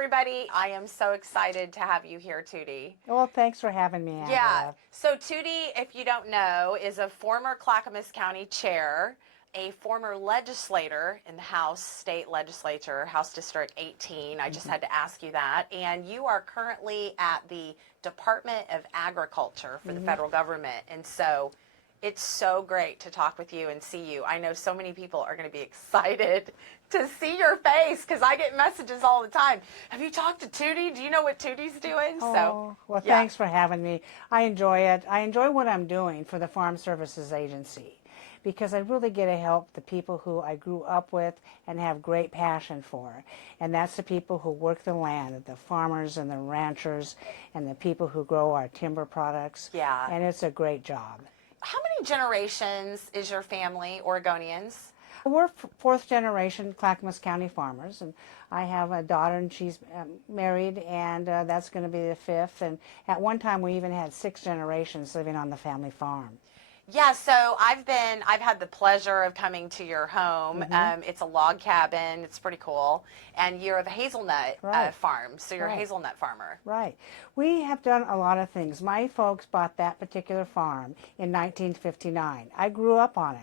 everybody. I am so excited to have you here, Tootie. Well, thanks for having me, Angela. Yeah. So Tootie, if you don't know, is a former Clackamas County chair, a former legislator in the House State Legislature, House District 18. I just had to ask you that. And you are currently at the Department of Agriculture for the federal government. And so it's so great to talk with you and see you. I know so many people are going to be excited to see your face because I get messages all the time. Have you talked to Tootie? Do you know what Tootie's doing? Well, thanks for having me. I enjoy it. I enjoy what I'm doing for the Farm Services Agency because I really get to help the people who I grew up with and have great passion for. And that's the people who work the land, the farmers and the ranchers and the people who grow our timber products. Yeah. And it's a great job. How many generations is your family Oregonians? We're fourth generation Clackamas County farmers, and I have a daughter, and she's married, and that's going to be the fifth. And at one time, we even had 6 generations living on the family farm. Yeah, so I've had the pleasure of coming to your home. It's a log cabin. It's pretty cool. And you're the hazelnut farm, so you're a hazelnut farmer. Right. We have done a lot of things. My folks bought that particular farm in 1959. I grew up on it.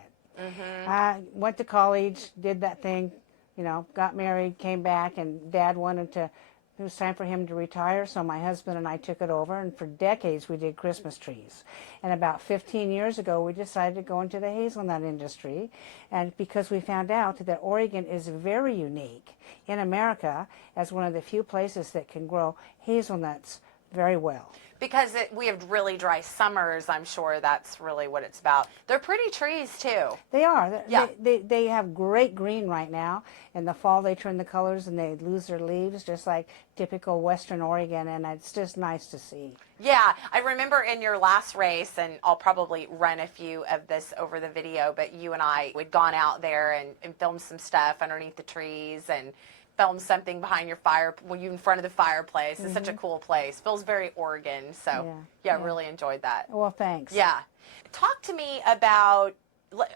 I went to college, did that thing, you know, got married, came back, and Dad wanted to, it was time for him to retire, so my husband and I took it over, and for decades we did Christmas trees. And about 15 years ago, we decided to go into the hazelnut industry, and because we found out that Oregon is very unique in America as one of the few places that can grow hazelnuts very well. Because we have really dry summers, I'm sure that's really what it's about. They're pretty trees, too. They are. Yeah. They have great green right now. In the fall, they turn the colors and they lose their leaves, just like typical Western Oregon, and it's just nice to see. Yeah, I remember in your last race, and I'll probably run a few of this over the video, but you and I, we'd gone out there and filmed some stuff underneath the trees and film something behind your fire, well, you in front of the fireplace. It's such a cool place. Feels very Oregon. So, yeah, really enjoyed that. Well, thanks. Yeah. Talk to me about,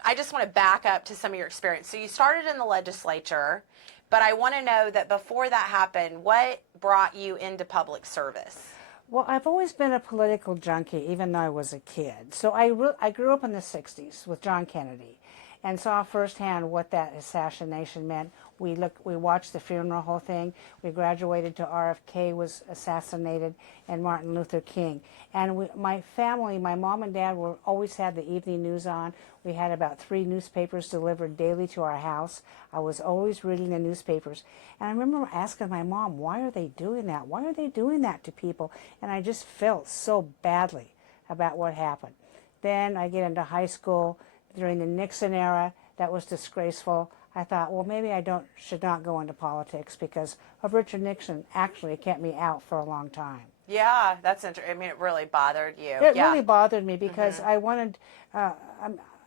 I just want to back up to some of your experience. So you started in the legislature, but I want to know that before that happened, what brought you into public service? Well, I've always been a political junkie, even though I was a kid. So I grew up in the 60s with John Kennedy and saw firsthand what that assassination meant. We watched the funeral, whole thing. We graduated to RFK was assassinated and Martin Luther King. And my family, my mom and dad always had the evening news on. We had about 3 newspapers delivered daily to our house. I was always reading the newspapers. And I remember asking my mom, why are they doing that? Why are they doing that to people? And I just felt so badly about what happened. Then I get into high school during the Nixon era. That was disgraceful. I thought, well, maybe I should not go into politics because of Richard Nixon actually kept me out for a long time. Yeah, that's interesting. I mean, it really bothered you. It really bothered me because I wanted, I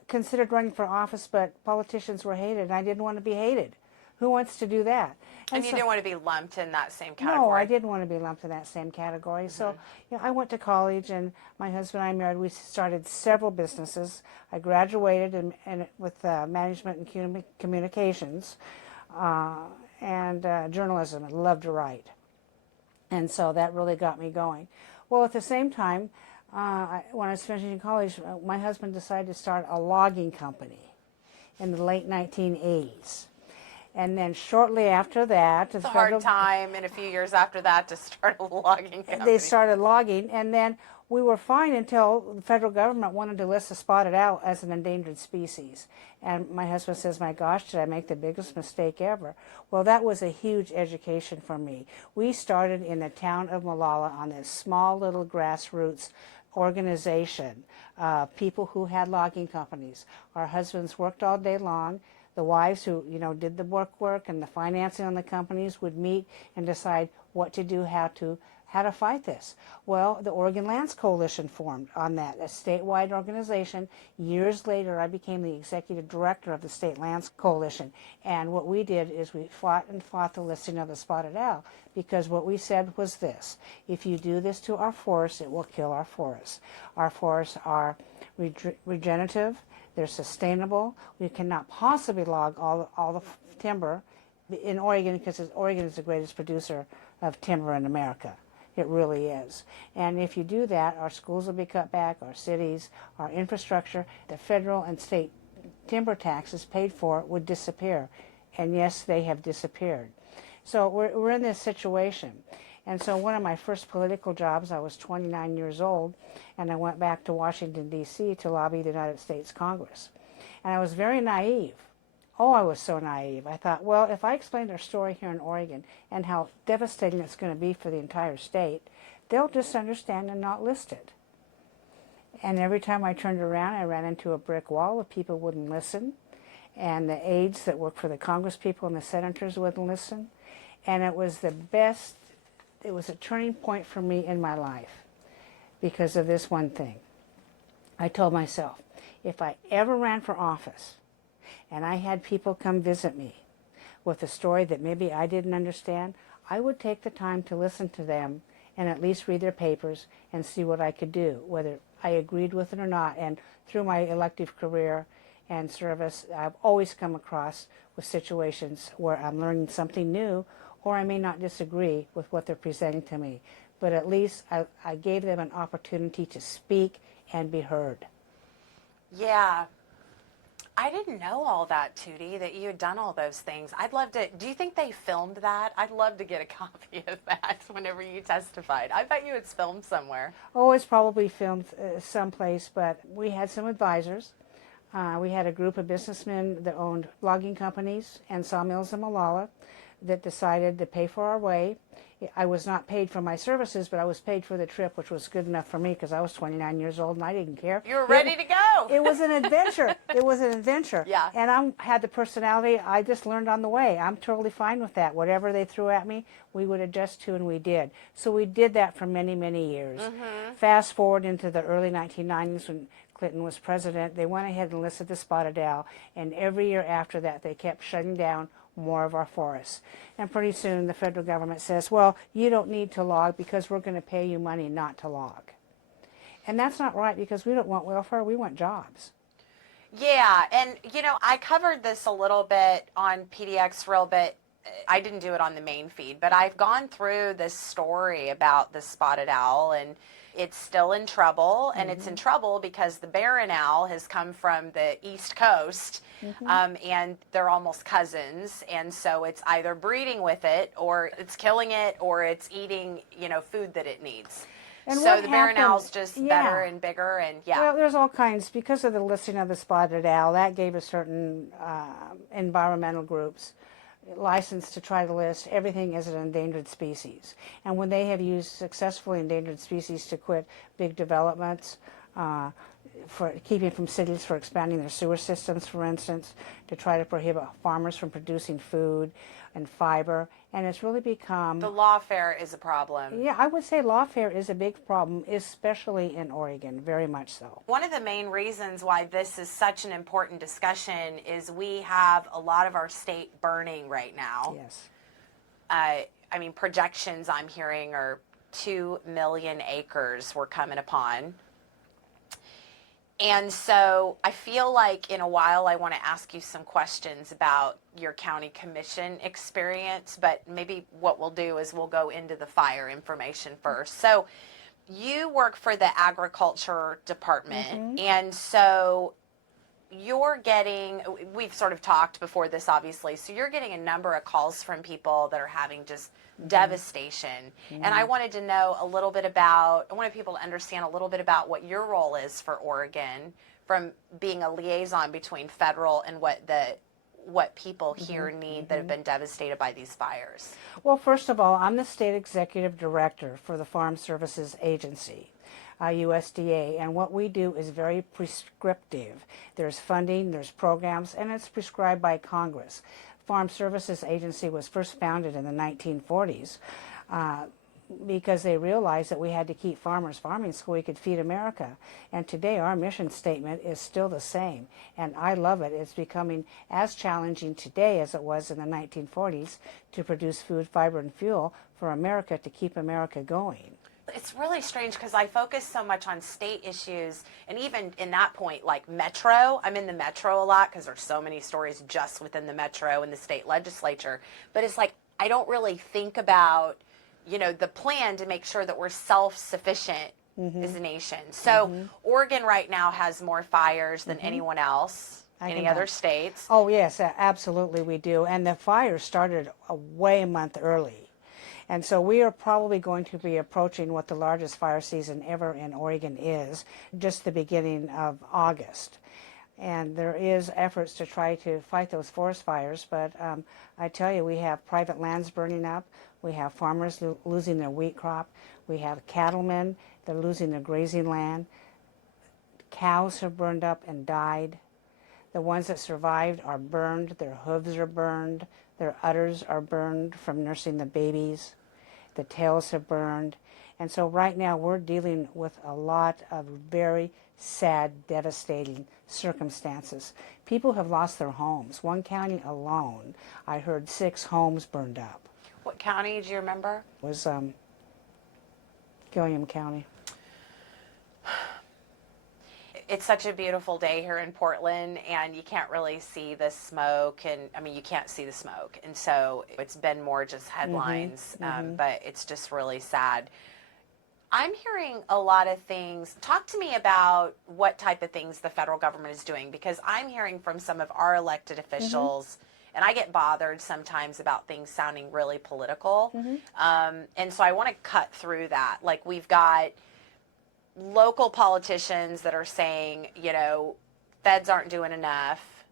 considered running for office, but politicians were hated, and I didn't want to be hated. Who wants to do that? And you didn't want to be lumped in that same category? No, I didn't want to be lumped in that same category. So, you know, I went to college, and my husband and I married. We started several businesses. I graduated with management and communications and journalism. I loved to write. And so that really got me going. Well, at the same time, when I was finishing college, my husband decided to start a logging company in the late 1980s. And then shortly after that... It's a hard time in a few years after that to start a logging company. They started logging, and then we were fine until the federal government wanted to list the spotted owl as an endangered species. And my husband says, my gosh, did I make the biggest mistake ever? Well, that was a huge education for me. We started in the town of Molalla on this small little grassroots organization, people who had logging companies. Our husbands worked all day long. The wives who, you know, did the work and the financing on the companies would meet and decide what to do, how to fight this. Well, the Oregon Lands Coalition formed on that, a statewide organization. Years later, I became the executive director of the State Lands Coalition. And what we did is we fought the listing of the spotted owl, because what we said was this: if you do this to our forests, it will kill our forests. Our forests are regenerative. They're sustainable. We cannot possibly log all the timber in Oregon, because Oregon is the greatest producer of timber in America. It really is. And if you do that, our schools will be cut back, our cities, our infrastructure, the federal and state timber taxes paid for would disappear. And yes, they have disappeared. So we're in this situation. And so one of my first political jobs, I was 29 years old, and I went back to Washington, D.C. to lobby the United States Congress. And I was very naive. Oh, I was so naive. I thought, well, if I explained our story here in Oregon and how devastating it's going to be for the entire state, they'll just understand and not list it. And every time I turned around, I ran into a brick wall. The people wouldn't listen. And the aides that work for the Congress people and the senators wouldn't listen. And it was the best, it was a turning point for me in my life because of this one thing. I told myself, if I ever ran for office and I had people come visit me with a story that maybe I didn't understand, I would take the time to listen to them and at least read their papers and see what I could do, whether I agreed with it or not. And through my elective career and service, I've always come across with situations where I'm learning something new, or I may not disagree with what they're presenting to me. But at least I gave them an opportunity to speak and be heard. Yeah. I didn't know all that, Tootie, that you had done all those things. I'd love to, do you think they filmed that? I'd love to get a copy of that whenever you testified. I bet you it's filmed somewhere. Oh, it's probably filmed someplace, but we had some advisors. We had a group of businessmen that owned logging companies and sawmills in Malala that decided to pay for our way. I was not paid for my services, but I was paid for the trip, which was good enough for me because I was 29 years old and I didn't care. You were ready to go. It was an adventure. It was an adventure. Yeah. And I had the personality I just learned on the way. I'm totally fine with that. Whatever they threw at me, we would adjust to, and we did. So we did that for many, many years. Fast forward into the early 1990s when Clinton was president, they went ahead and listed the spotted owl, and every year after that they kept shutting down more of our forests. And pretty soon the federal government says, well, you don't need to log because we're going to pay you money not to log. And that's not right, because we don't want welfare, we want jobs. Yeah, and you know, I covered this a little bit on PDX real bit. I didn't do it on the main feed, but I've gone through this story about the spotted owl, and it's still in trouble, and it's in trouble because the barren owl has come from the East Coast, and they're almost cousins, and so it's either breeding with it, or it's killing it, or it's eating, you know, food that it needs. And so the barren owl's just better and bigger, and Well, there's all kinds. Because of the listing of the spotted owl, that gave a certain environmental groups license to try to list everything as an endangered species. And when they have used successfully endangered species to quit big developments, for keeping from cities for expanding their sewer systems, for instance, to try to prohibit farmers from producing food and fiber, and it's really become... The lawfare is a problem. Yeah, I would say lawfare is a big problem, especially in Oregon, very much so. One of the main reasons why this is such an important discussion is we have a lot of our state burning right now. Yes. I mean, projections I'm hearing are 2 million acres we're coming upon. And so I feel like in a while I want to ask you some questions about your county commission experience, but maybe what we'll do is we'll go into the fire information first. So you work for the agriculture department, and so you're getting, we've sort of talked before this obviously, so you're getting a number of calls from people that are having just devastation. And I wanted to know a little bit about, I wanted people to understand a little bit about what your role is for Oregon, from being a liaison between federal and what people here need that have been devastated by these fires. Well, first of all, I'm the state executive director for the Farm Services Agency. USDA, and what we do is very prescriptive. There's funding, there's programs, and it's prescribed by Congress. Farm Services Agency was first founded in the 1940s because they realized that we had to keep farmers farming so we could feed America. And today our mission statement is still the same, and I love it. It's becoming as challenging today as it was in the 1940s to produce food, fiber, and fuel for America to keep America going. It's really strange because I focus so much on state issues, and even in that point, like metro, I'm in the metro a lot because there's so many stories just within the metro and the state legislature. But it's like I don't really think about, the plan to make sure that we're self-sufficient as a nation. So Oregon right now has more fires than anyone else, any other states. Oh yes, absolutely we do. And the fire started way a month early. And so we are probably going to be approaching what the largest fire season ever in Oregon is, just the beginning of August. And there is efforts to try to fight those forest fires, but I tell you, we have private lands burning up, we have farmers losing their wheat crop, we have cattlemen, they're losing their grazing land, cows have burned up and died. The ones that survived are burned, their hooves are burned, their udders are burned from nursing the babies, the tails have burned. And so right now we're dealing with a lot of very sad, devastating circumstances. People have lost their homes. One county alone, I heard 6 homes burned up. What county do you remember? It was Gilliam County. It's such a beautiful day here in Portland, and you can't really see the smoke, and you can't see the smoke, and so it's been more just headlines, but it's just really sad. I'm hearing a lot of things. Talk to me about what type of things the federal government is doing, because I'm hearing from some of our elected officials, and I get bothered sometimes about things sounding really political, and so I want to cut through that. Like, we've got local politicians that are saying, feds aren't doing enough,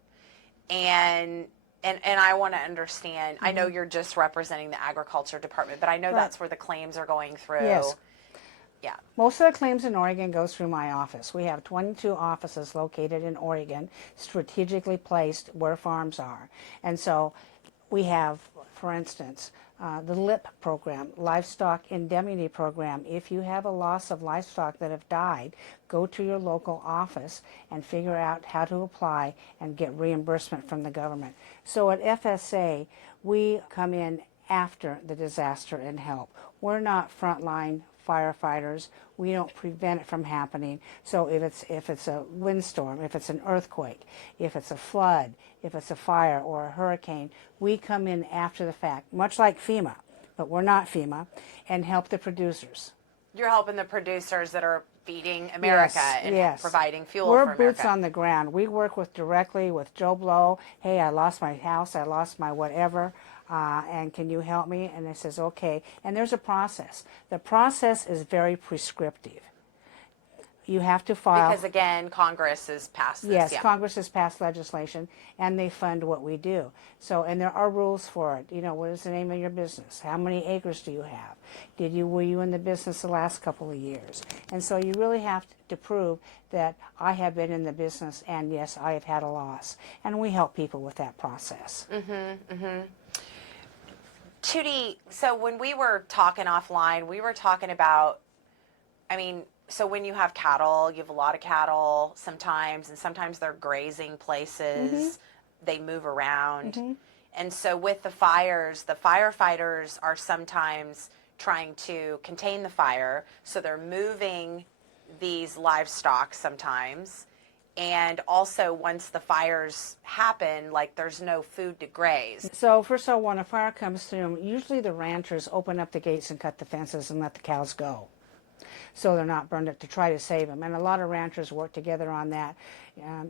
and I want to understand. I know you're just representing the agriculture department, but I know that's where the claims are going through. Yes. Yeah. Most of the claims in Oregon goes through my office. We have 22 offices located in Oregon, strategically placed where farms are. And so we have, for instance, the LIP program, Livestock Indemnity Program. If you have a loss of livestock that have died, go to your local office and figure out how to apply and get reimbursement from the government. So at FSA, we come in after the disaster and help. We're not frontline firefighters. We don't prevent it from happening. So if it's a windstorm, if it's an earthquake, if it's a flood, if it's a fire or a hurricane, we come in after the fact, much like FEMA, but we're not FEMA, and help the producers. You're helping the producers that are feeding America and providing fuel for America. We're boots on the ground. We work directly with Joe Blow. Hey, I lost my house, I lost my whatever. And can you help me? And it says, okay. And there's a process. The process is very prescriptive. You have to file. Because again, Congress has passed this. Yes, Congress has passed legislation, and they fund what we do. So, and there are rules for it. What is the name of your business? How many acres do you have? Were you in the business the last couple of years? And so you really have to prove that I have been in the business, and yes, I have had a loss. And we help people with that process. Tootie, so when we were talking offline, we were talking about, so when you have cattle, you have a lot of cattle sometimes, and sometimes they're grazing places, they move around. And so with the fires, the firefighters are sometimes trying to contain the fire, so they're moving these livestock sometimes. And also, once the fires happen, there's no food to graze. So first of all, when a fire comes through, usually the ranchers open up the gates and cut the fences and let the cows go, so they're not burned up, to try to save them. And a lot of ranchers work together on that.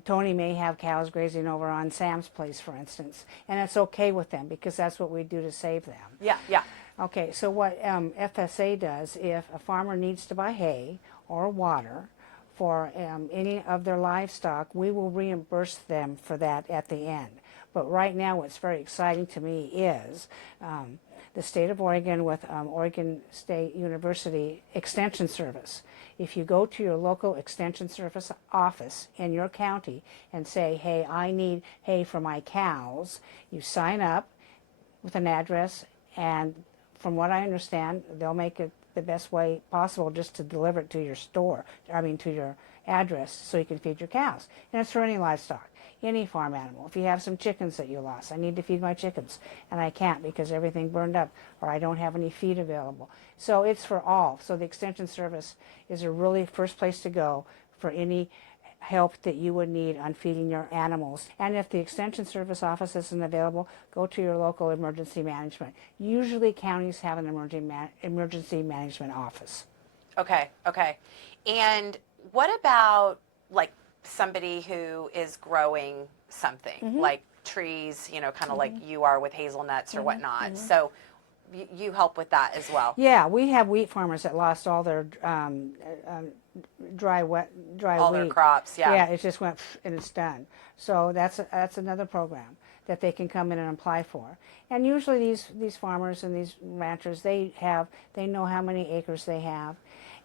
Tony may have cows grazing over on Sam's place, for instance, and it's okay with them because that's what we do to save them. Yeah. Okay, so what FSA does, if a farmer needs to buy hay or water for any of their livestock, we will reimburse them for that at the end. But right now what's very exciting to me is the state of Oregon with Oregon State University Extension Service. If you go to your local Extension Service office in your county and say, hey, I need hay for my cows, you sign up with an address, and from what I understand, they'll make it the best way possible just to deliver it to your store, to your address so you can feed your cows. And it's for any livestock, any farm animal. If you have some chickens that you lost, I need to feed my chickens, and I can't because everything burned up, or I don't have any feed available. So it's for all. So the Extension Service is a really first place to go for any help that you would need on feeding your animals. And if the Extension Service office isn't available, go to your local emergency management. Usually counties have an emergency management office. Okay, okay. And what about like somebody who is growing something, like trees, you know, kind of like you are with hazelnuts or whatnot. So you help with that as well. Yeah, we have wheat farmers that lost all their dry All wheat. their crops, yeah. Yeah, it just went and it's done. So that's another program that they can come in and apply for. And usually these farmers and these ranchers, they know how many acres they have.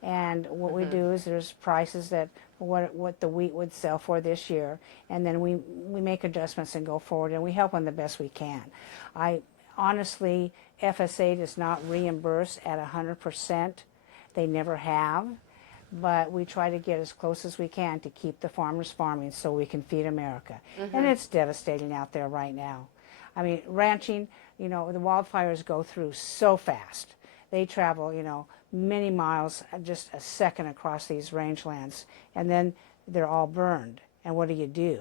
And what we do is there's prices that what the wheat would sell for this year, and then we make adjustments and go forward, and we help them the best we can. Honestly, FSA does not reimburse at 100%. They never have, but we try to get as close as we can to keep the farmers farming so we can feed America. And it's devastating out there right now. I mean, ranching, you know, the wildfires go through so fast. They travel, you know, many miles just a second across these rangelands, and then they're all burned. And what do?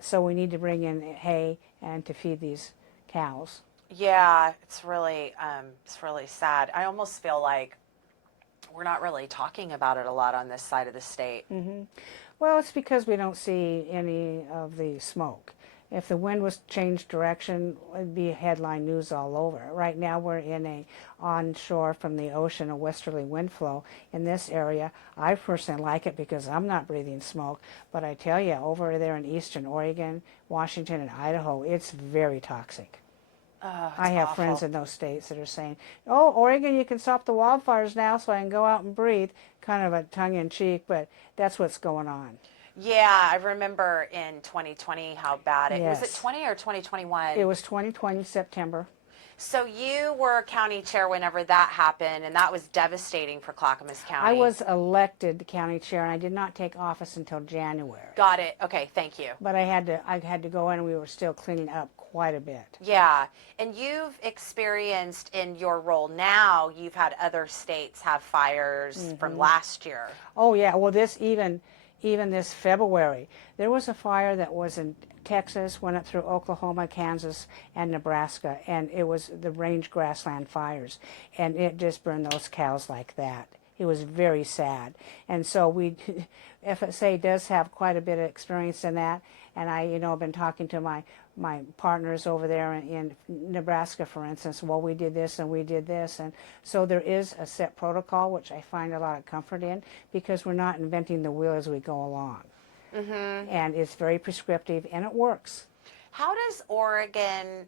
So we need to bring in hay and to feed these cows. Yeah, it's really sad. I almost feel like we're not really talking about it a lot on this side of the state. Well, it's because we don't see any of the smoke. If the wind was changed direction, it'd be headline news all over. Right now we're in a onshore from the ocean, a westerly wind flow in this area. I personally like it because I'm not breathing smoke, but I tell you, over there in eastern Oregon, Washington, and Idaho, it's very toxic. Oh, I have friends in those states that are saying, oh, Oregon, you can stop the wildfires now so I can go out and breathe. Kind of a tongue-in-cheek, but that's what's going on. Yeah, I remember in 2020 how bad it was. Yes. It 20 or 2021? It was 2020, September. So you were county chair whenever that happened, and that was devastating for Clackamas County. I was elected county chair, and I did not take office until January. Got it. Okay, thank you. But I had to go in, and we were still cleaning up quite a bit. Yeah, and you've experienced in your role now, you've had other states have fires from last year. Oh yeah, well even this February, there was a fire that was in Texas, went up through Oklahoma, Kansas, and Nebraska, and it was the range grassland fires, and it just burned those cows like that. It was very sad. And so FSA does have quite a bit of experience in that, and I've been talking to my partners over there in Nebraska, for instance. Well, we did this and we did this, and so there is a set protocol, which I find a lot of comfort in, because we're not inventing the wheel as we go along. And it's very prescriptive, and it works. How does Oregon,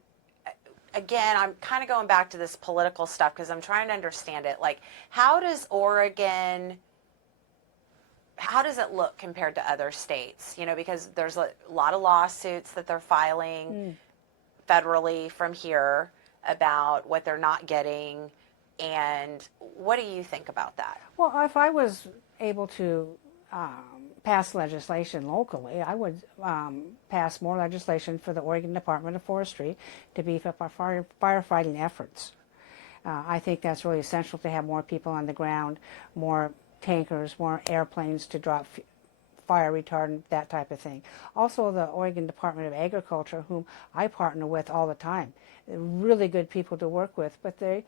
again, I'm kind of going back to this political stuff because I'm trying to understand it. Like, how does Oregon, how does it look compared to other states? You know, because there's a lot of lawsuits that they're filing federally from here about what they're not getting. And what do you think about that? Well, if I was able to pass legislation locally, I would pass more legislation for the Oregon Department of Forestry to beef up our firefighting efforts. I think that's really essential to have more people on the ground, more tankers, more airplanes to drop fire retardant, that type of thing. Also, the Oregon Department of Agriculture, whom I partner with all the time, really good people to work with, but they,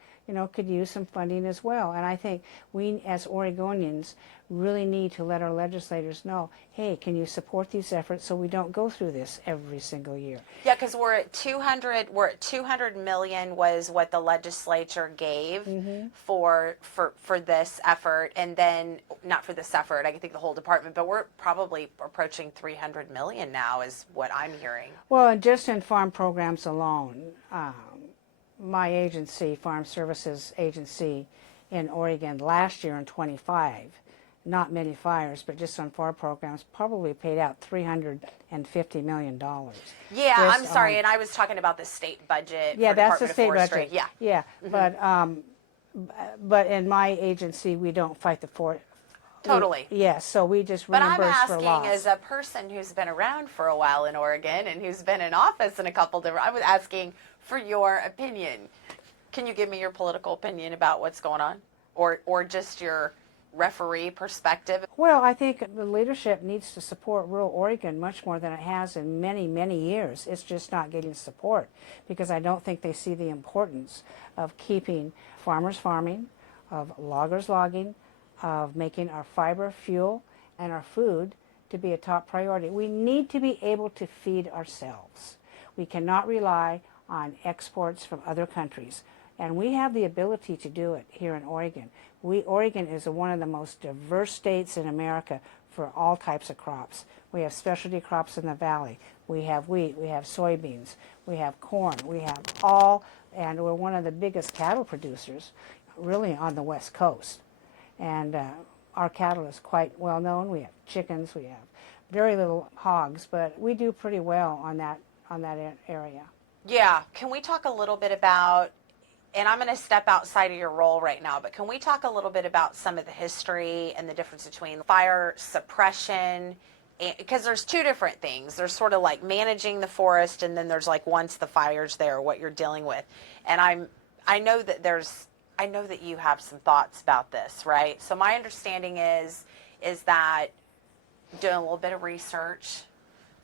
could use some funding as well. And I think we, as Oregonians, really need to let our legislators know, hey, can you support these efforts so we don't go through this every single year? Yeah, because we're at 200 million was what the legislature gave for this effort, and then not for this effort, I think the whole department, but we're probably approaching 300 million now is what I'm hearing. Well, just in farm programs alone, my agency, Farm Services Agency in Oregon last year in 25, not many fires, but just on farm programs, probably paid out $350 million. Yeah, I'm sorry, and I was talking about the state budget. Yeah, for that's the Department state of Forestry. budget. Yeah, but in my agency, we don't fight the Totally. Yes, so we just But I'm reimburse for asking loss. as a person who's been around for a while in Oregon and who's been in office in a couple different, I was asking for your opinion. Can you give me your political opinion about what's going on? Or just your referee perspective? Well, I think the leadership needs to support rural Oregon much more than it has in many, many years. It's just not getting support because I don't think they see the importance of keeping farmers farming, of loggers logging, of making our fiber fuel and our food to be a top priority. We need to be able to feed ourselves. We cannot rely on exports from other countries. And we have the ability to do it here in Oregon. Oregon is one of the most diverse states in America for all types of crops. We have specialty crops in the valley. We have wheat, we have soybeans, we have corn, we have all, and we're one of the biggest cattle producers really on the West Coast. And our cattle is quite well known. We have chickens, we have very little hogs, but we do pretty well on that area. Yeah. Can we talk a little bit about, and I'm going to step outside of your role right now, but can we talk a little bit about some of the history and the difference between fire suppression? Because there's two different things. There's sort of like managing the forest, and then there's like once the fire's there, what you're dealing with. And I know that you have some thoughts about this, right? So my understanding is that doing a little bit of research,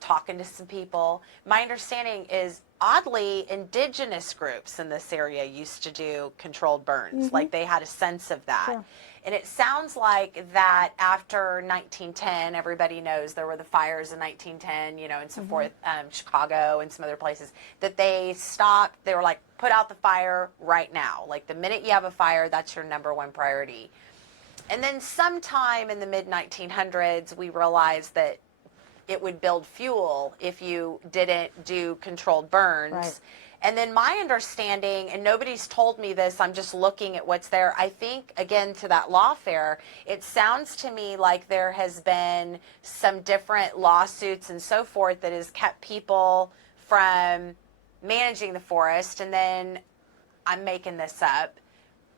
talking to some people, my understanding is oddly indigenous groups in this area used to do controlled burns. Mm-hmm. Like they had a sense of that. Sure. And it sounds like that after 1910, everybody knows there were the fires in 1910, you know, and so forth, Chicago and some other places, that they stopped. They were like, put out the fire right now. Like the minute you have a fire, that's your number one priority. And then sometime in the mid-1900s, we realized that it would build fuel if you didn't do controlled burns. Right. And then my understanding, and nobody's told me this, I'm just looking at what's there. I think, again, to that lawfare, it sounds to me like there has been some different lawsuits and so forth that has kept people from managing the forest. And then I'm making this up.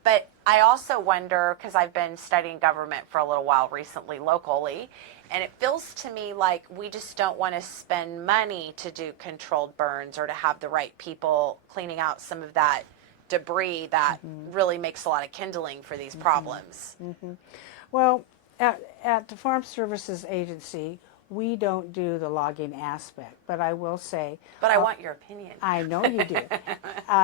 But I also wonder, because I've been studying government for a little while recently locally, and it feels to me like we just don't want to spend money to do controlled burns or to have the right people cleaning out some of that debris that really makes a lot of kindling for these problems. Well, at the Farm Services Agency, we don't do the logging aspect, but I will say... But I want your opinion. I know you do.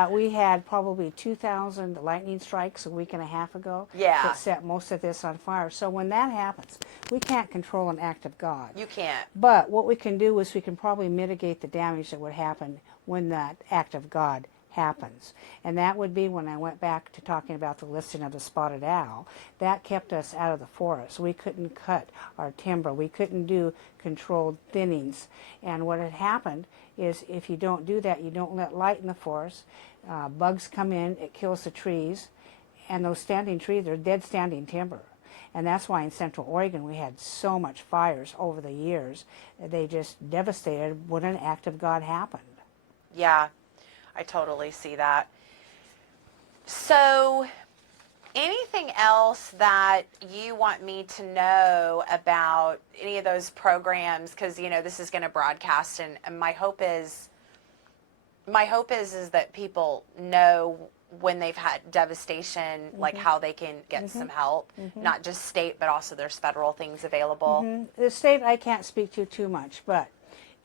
We had probably 2,000 lightning strikes a week and a half ago that set most of this on fire. So when that happens, we can't control an act of God. You can't. But what we can do is we can probably mitigate the damage that would happen when that act of God happens. And that would be when I went back to talking about the listing of the spotted owl. That kept us out of the forest. We couldn't cut our timber. We couldn't do controlled thinnings. And what had happened is if you don't do that, you don't let light in the forest, bugs come in, it kills the trees, and those standing trees are dead standing timber. And that's why in Central Oregon we had so much fires over the years. They just devastated when an act of God happened. Yeah. I totally see that. So, anything else that you want me to know about any of those programs? Because, you know, this is going to broadcast, and my hope is that people know when they've had devastation, like how they can get some help, not just state, but also there's federal things available. The state I can't speak to too much, but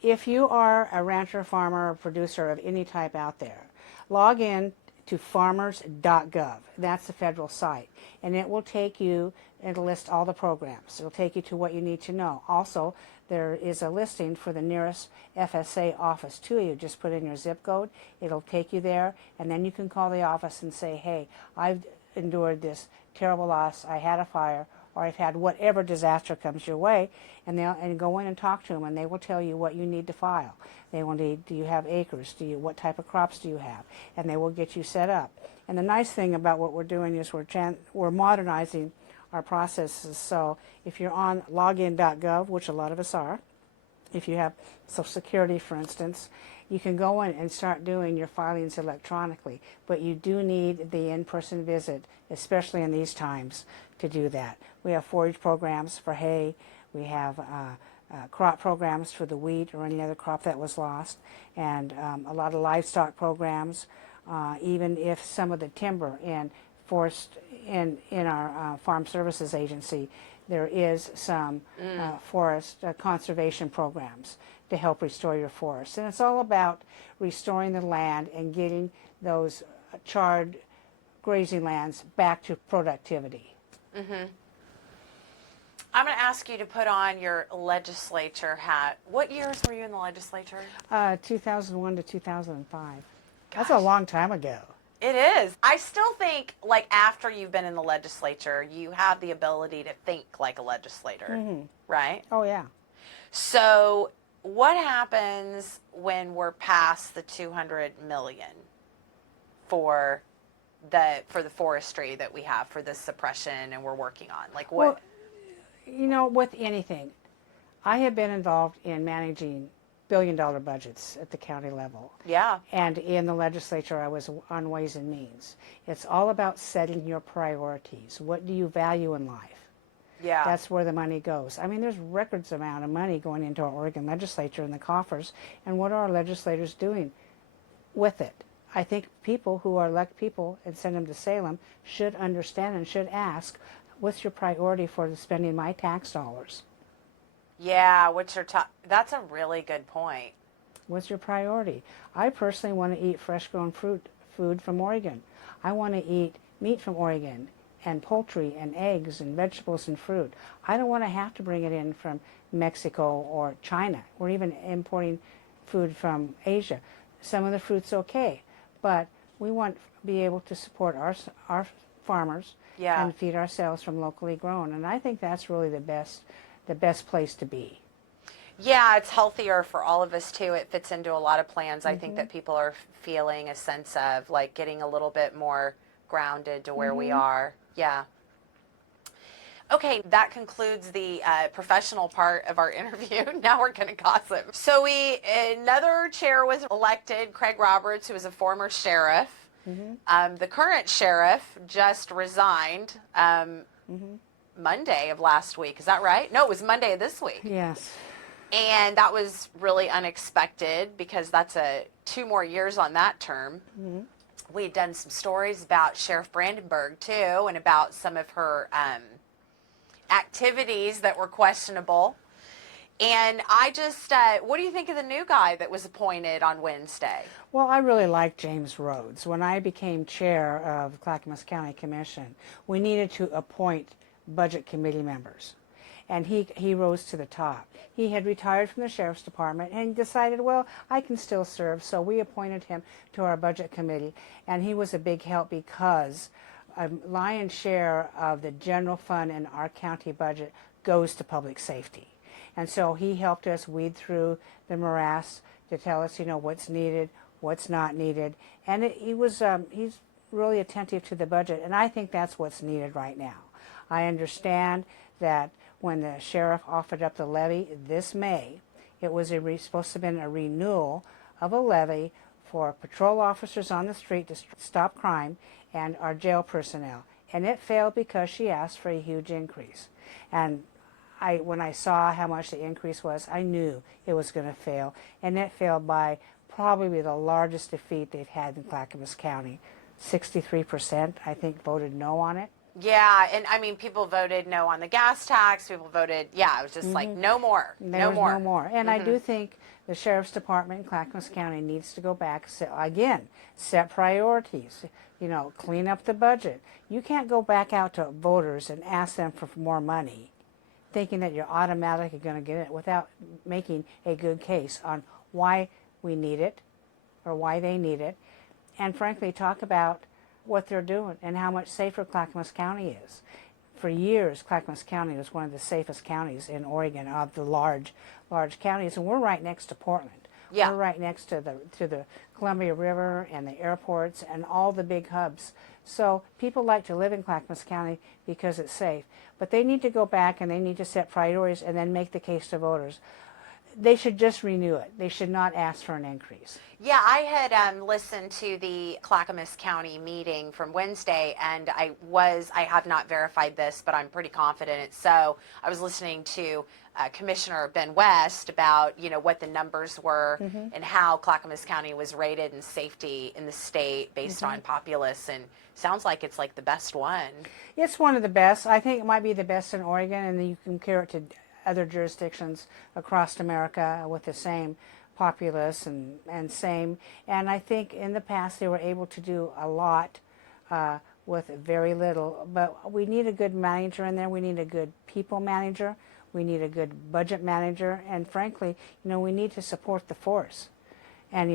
if you are a rancher, farmer, or producer of any type out there, log in to farmers.gov. That's the federal site. And it will take you, it'll list all the programs. It'll take you to what you need to know. Also, there is a listing for the nearest FSA office to you. Just put in your zip code. It'll take you there. And then you can call the office and say, hey, I've endured this terrible loss. I had a fire, or I've had whatever disaster comes your way, and go in and talk to them, and they will tell you what you need to file. They will need, do you have acres? What type of crops do you have? And they will get you set up. And the nice thing about what we're doing is we're modernizing our processes. So if you're on login.gov, which a lot of us are, if you have Social Security, for instance, you can go in and start doing your filings electronically, but you do need the in-person visit, especially in these times, to do that. We have forage programs for hay. We have crop programs for the wheat or any other crop that was lost, and a lot of livestock programs. Even if some of the timber in forest in our Farm Services Agency, there is some forest conservation programs to help restore your forests. And it's all about restoring the land and getting those charred grazing lands back to productivity. I'm going to ask you to put on your legislature hat. What years were you in the legislature? 2001 to 2005. That's Gosh. a long time ago. It is. I still think, like, after you've been in the legislature, you have the ability to think like a legislator, right? Oh, yeah. So what happens when we're past the 200 million for the forestry that we have for this suppression and we're working on? Like, what? Well, you know, with anything, I have been involved in managing billion-dollar budgets at the county level. Yeah. And in the legislature, I was on Ways and Means. It's all about setting your priorities. What do you value in life? Yeah. That's where the money goes. I mean, there's records amount of money going into our Oregon legislature in the coffers, and what are our legislators doing with it? I think people who are elect people and send them to Salem should understand and should ask, what's your priority for spending my tax dollars? Yeah, what's your top? That's a really good point. What's your priority? I personally want to eat fresh-grown food from Oregon. I want to eat meat from Oregon and poultry and eggs and vegetables and fruit. I don't want to have to bring it in from Mexico or China. We're even importing food from Asia. Some of the fruit's okay, but we want to be able to support our farmers and feed ourselves from locally grown. And I think that's really the best place to be. Yeah, it's healthier for all of us too. It fits into a lot of plans. I think that people are feeling a sense of like getting a little bit more grounded to where we are. Yeah. Okay, that concludes the professional part of our interview. Now we're going to gossip. So another chair was elected, Craig Roberts, who was a former sheriff. The current sheriff just resigned Monday of last week. Is that right? No, it was Monday of this week. Yes. And that was really unexpected because that's 2 more years on that term. We'd done some stories about Sheriff Brandenburg too, and about some of her activities that were questionable. And I just, what do you think of the new guy that was appointed on Wednesday? Well, I really like James Rhodes. When I became chair of Clackamas County Commission, we needed to appoint budget committee members. And he rose to the top. He had retired from the Sheriff's Department and decided, well, I can still serve, so we appointed him to our budget committee. And he was a big help because a lion's share of the general fund in our county budget goes to public safety. And so he helped us weed through the morass to tell us, what's needed, what's not needed. And he's really attentive to the budget, and I think that's what's needed right now. I understand that when the sheriff offered up the levy this May, it was supposed to have been a renewal of a levy for patrol officers on the street to stop crime and our jail personnel. And it failed because she asked for a huge increase. And when I saw how much the increase was, I knew it was going to fail. And it failed by probably the largest defeat they've had in Clackamas County. 63%, I think, voted no on it. Yeah, and I mean, people voted no on the gas tax. People voted, it was just like, no more, no more. No more. And I do think the Sheriff's Department in Clackamas County needs to go back, set priorities, clean up the budget. You can't go back out to voters and ask them for more money, thinking that you're automatically going to get it without making a good case on why we need it or why they need it. And frankly, talk about what they're doing and how much safer Clackamas County is. For years, Clackamas County was one of the safest counties in Oregon of the large counties, and we're right next to Portland. Yeah. We're right next to the Columbia River and the airports and all the big hubs. So people like to live in Clackamas County because it's safe. But they need to go back and they need to set priorities and then make the case to voters. they should just renew it. They should not ask for an increase. Yeah, I had listened to the Clackamas County meeting from Wednesday, and I have not verified this, but I'm pretty confident it's so. I was listening to Commissioner Ben West about, what the numbers were and how Clackamas County was rated in safety in the state based on populace, and sounds like it's like the best one. It's one of the best. I think it might be the best in Oregon, and then you can compare it to other jurisdictions across America with the same populace and same. And I think in the past they were able to do a lot with very little. But we need a good manager in there. We need a good people manager. We need a good budget manager. And frankly, we need to support the force. And,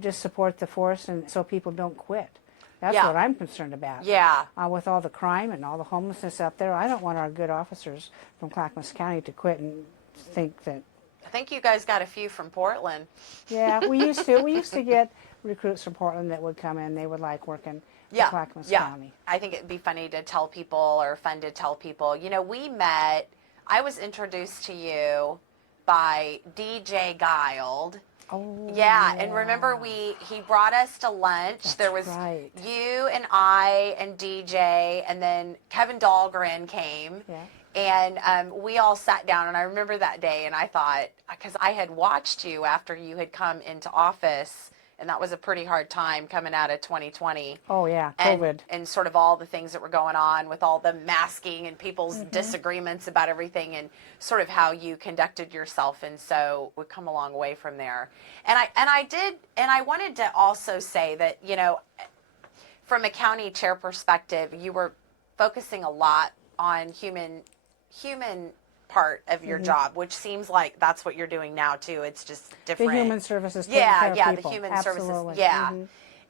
just support the force and so people don't quit. That's what I'm concerned about. Yeah. With all the crime and all the homelessness out there, I don't want our good officers from Clackamas County to quit and think that. I think you guys got a few from Portland. Yeah, we used to. We used to get recruits from Portland that would come in. They would like working for Clackamas County. I think it'd be funny to tell people, or fun to tell people. We met. I was introduced to you by DJ Guild. Oh, yeah, and remember he brought us to lunch. That's there was right. you and I and DJ, and then Kevin Dahlgren came. Yeah. And we all sat down, and I remember that day, and I thought, because I had watched you after you had come into office, and that was a pretty hard time coming out of 2020. Oh, yeah, COVID. And sort of all the things that were going on with all the masking and people's disagreements about everything, and sort of how you conducted yourself. And so we've come a long way from there. And I wanted to also say that, from a county chair perspective, you were focusing a lot on human part of your job, which seems like that's what you're doing now too. It's just different. The human services. Care of people. The human Absolutely. services. Yeah.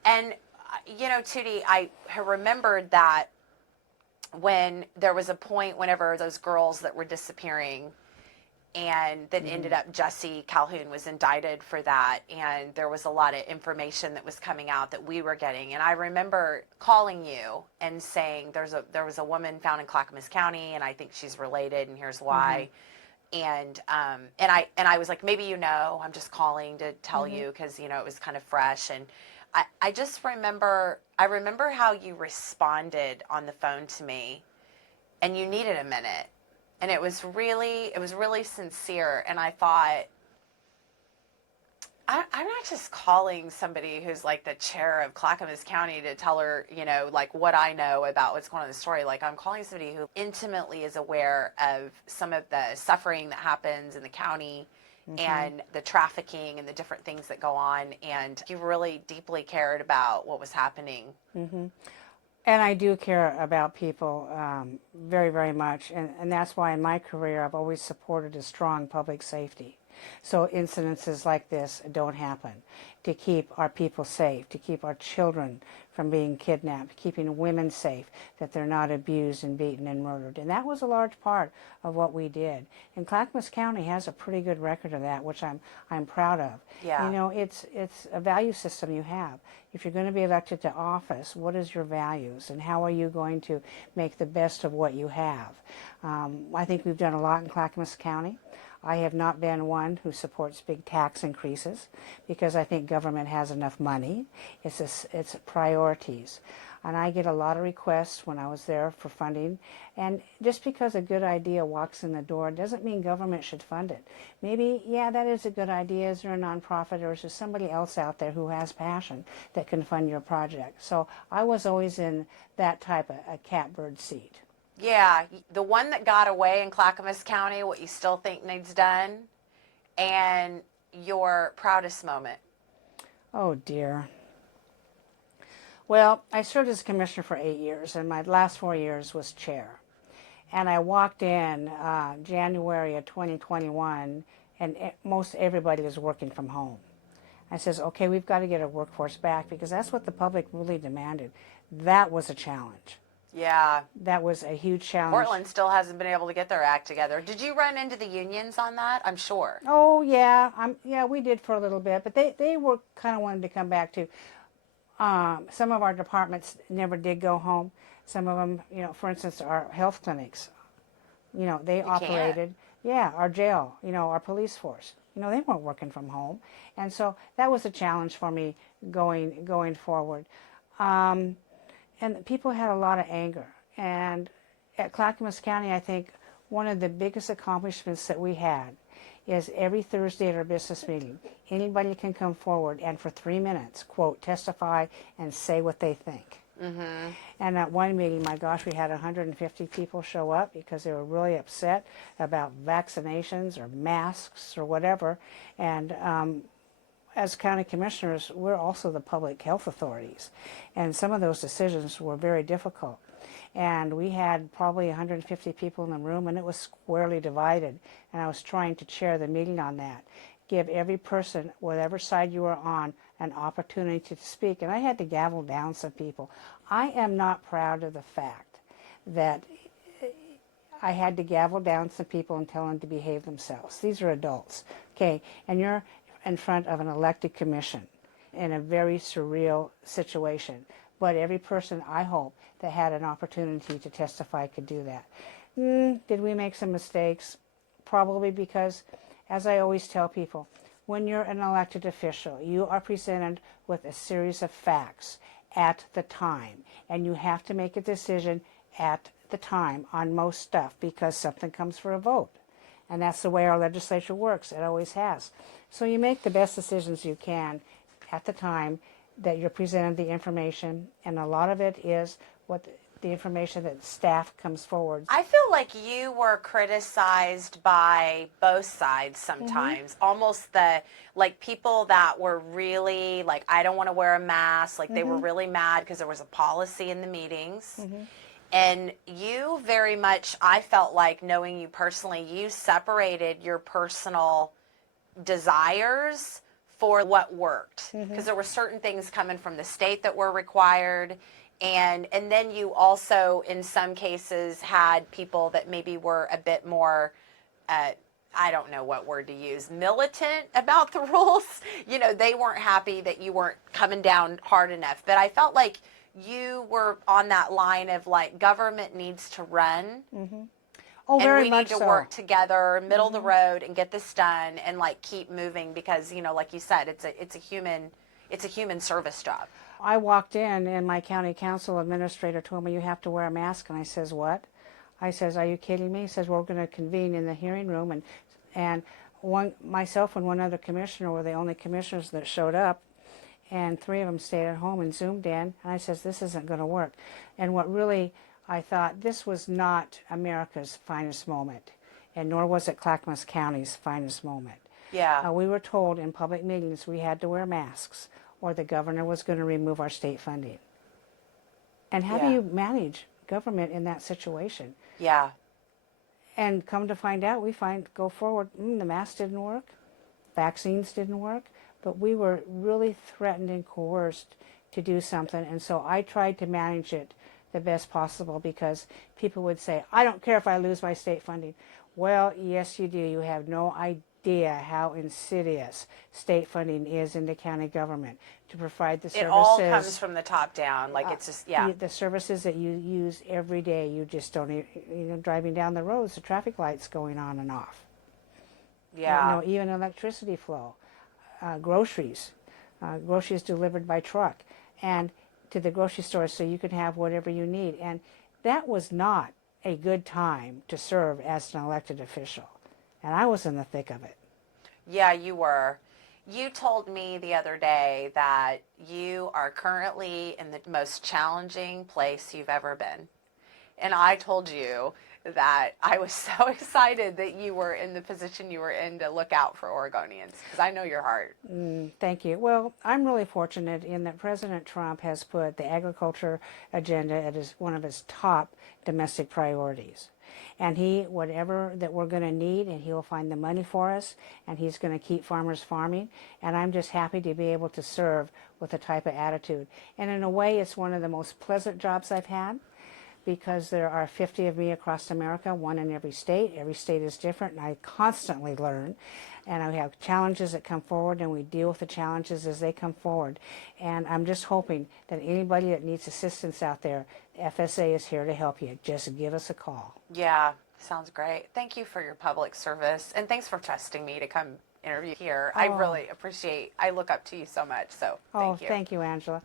And Tootie, I remembered that when there was a point whenever those girls that were disappearing, and that ended up, Jesse Calhoun was indicted for that, and there was a lot of information that was coming out that we were getting. And I remember calling you and saying there was a woman found in Clackamas County, and I think she's related, and here's why. And I was like, maybe I'm just calling to tell you, because it was kind of fresh. And I just remember how you responded on the phone to me, and you needed a minute. And it was really sincere. And I thought, I'm not just calling somebody who's like the chair of Clackamas County to tell her, like what I know about what's going on in the story. Like, I'm calling somebody who intimately is aware of some of the suffering that happens in the county and the trafficking and the different things that go on. And you really deeply cared about what was happening. And I do care about people very, very much. And that's why in my career I've always supported a strong public safety. So incidences like this don't happen. To keep our people safe, to keep our children from being kidnapped, keeping women safe, that they're not abused and beaten and murdered. And that was a large part of what we did. And Clackamas County has a pretty good record of that, which I'm proud of. Yeah. It's a value system you have. If you're going to be elected to office, what is your values, and how are you going to make the best of what you have? I think we've done a lot in Clackamas County. I have not been one who supports big tax increases, because I think government has enough money. It's priorities. And I get a lot of requests when I was there for funding. And just because a good idea walks in the door doesn't mean government should fund it. Maybe, that is a good idea. Is there a nonprofit, or is there somebody else out there who has passion that can fund your project? So I was always in that type of a catbird seat. Yeah, the one that got away in Clackamas County, what you still think needs done, and your proudest moment. Oh, dear. Well, I served as commissioner for 8 years, and my last 4 years was chair. And I walked in January of 2021, and most everybody was working from home. I says, okay, we've got to get our workforce back, because that's what the public really demanded. That was a challenge. Yeah. That was a huge challenge. Portland still hasn't been able to get their act together. Did you run into the unions on that? I'm sure. Oh, yeah. We did for a little bit, but they were kind of wanting to come back to. Some of our departments never did go home. Some of them, for instance, our health clinics, they operated. Yeah, our jail, our police force. They weren't working from home. And so that was a challenge for me going forward. And people had a lot of anger. And at Clackamas County, I think one of the biggest accomplishments that we had is every Thursday at our business meeting, anybody can come forward and for 3 minutes, quote, testify and say what they think. Mm-hmm. And at one meeting, my gosh, we had 150 people show up because they were really upset about vaccinations or masks or whatever. And as county commissioners, we're also the public health authorities. And some of those decisions were very difficult. And we had probably 150 people in the room, and it was squarely divided. And I was trying to chair the meeting on that. Give every person, whatever side you were on, an opportunity to speak. And I had to gavel down some people. I am not proud of the fact that I had to gavel down some people and tell them to behave themselves. These are adults, okay? And you're in front of an elected commission in a very surreal situation. But every person, I hope, that had an opportunity to testify could do that. Did we make some mistakes? Probably, because, as I always tell people, when you're an elected official, you are presented with a series of facts at the time, and you have to make a decision at the time on most stuff because something comes for a vote. And that's the way our legislature works. It always has. So you make the best decisions you can at the time that you're presented the information, and a lot of it is what the information that staff comes forward. I feel like you were criticized by both sides sometimes. Almost like people that were really like, I don't want to wear a mask. Like they were really mad because there was a policy in the meetings. And you very much, I felt like, knowing you personally, you separated your personal desires for what worked. Because there were certain things coming from the state that were required. And then you also, in some cases, had people that maybe were a bit more, I don't know what word to use, militant about the rules. They weren't happy that you weren't coming down hard enough. But I felt like you were on that line of like, government needs to run. Oh, and very we much need to so. work together, middle of the road, and get this done, and like keep moving because like you said, it's a human service job. I walked in and my county council administrator told me you have to wear a mask, and I says, what? I says, are you kidding me? He says, we're going to convene in the hearing room, and myself and one other commissioner were the only commissioners that showed up, and 3 of them stayed at home and Zoomed in, and I says, this isn't going to work. And what really, I thought, this was not America's finest moment, and nor was it Clackamas County's finest moment. Yeah. We were told in public meetings we had to wear masks, or the governor was going to remove our state funding. And how do you manage government in that situation? Yeah. And come to find out, go forward, the masks didn't work, vaccines didn't work, but we were really threatened and coerced to do something. And so I tried to manage it the best possible because people would say, I don't care if I lose my state funding. Well, yes, you do. You have no idea how insidious state funding is in the county government to provide the services. It all comes from the top down. Like it's just, The services that you use every day, you just don't, driving down the roads, the traffic lights going on and off. Yeah. Even electricity flow, groceries delivered by truck, and to the grocery store so you can have whatever you need. And that was not a good time to serve as an elected official. And I was in the thick of it. Yeah, you were. You told me the other day that you are currently in the most challenging place you've ever been. And I told you that I was so excited that you were in the position you were in to look out for Oregonians, because I know your heart. Thank you. Well, I'm really fortunate in that President Trump has put the agriculture agenda as one of his top domestic priorities. And whatever that we're going to need, and he'll find the money for us, and he's going to keep farmers farming. And I'm just happy to be able to serve with a type of attitude. And in a way, it's one of the most pleasant jobs I've had, because there are 50 of me across America, one in every state. Every state is different, and I constantly learn. And I have challenges that come forward, and we deal with the challenges as they come forward. And I'm just hoping that anybody that needs assistance out there, FSA is here to help you. Just give us a call. Yeah, Sounds great. Thank you for your public service, and thanks for trusting me to come interview here. I really appreciate, I look up to you so much, so thank you. Thank you, Angela.